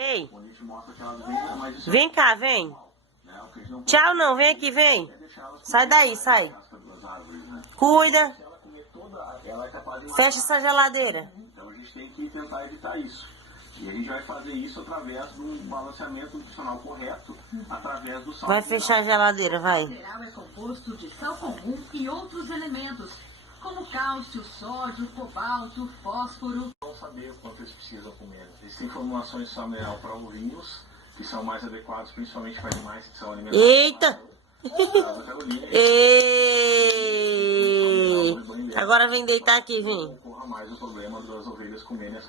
Ei, Onde a gente mostra que elas vêm, mas isso vem cá, vem. né, o que a gente não pode Tchau não, vem aqui, vem. é deixar elas Sai daí, sai. casca das árvores, né? Cuida. Se ela comer toda, ela é capaz de matar. Fecha essa geladeira. Então a gente tem que tentar evitar isso. E a gente vai fazer isso através de um balanceamento nutricional correto, através do sal Vai mineral. fechar a geladeira, vai. O mineral é composto de sal comum e outros elementos, como cálcio, sódio, cobalto, fósforo. Não saber o quanto eles precisam comer. Existem formulações de sal mineral para ovinos, que são mais adequados principalmente para animais que são alimentados. Eita! Ei! Agora vem deitar aqui, vem. Não ocorra mais o problema das ovelhas comerem as